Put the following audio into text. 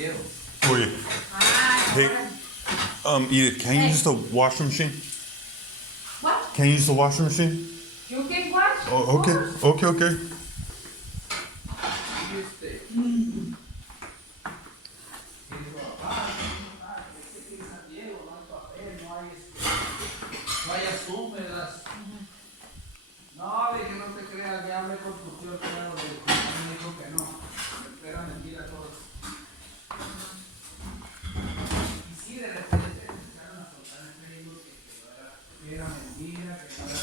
llevo. Oye, hey, Edith, can you use the washing machine? What? Can you use the washing machine? You can watch? Oh, okay, okay. Y este. Y dijo, es que en San Diego no hay papel, no hay azúmeras. No, dije, no te creas, ya hablé con tu tío, claro, me dijo que no. Era mentira todo. Y sí, de repente empezaron a soltar en Facebook que era mentira, que no era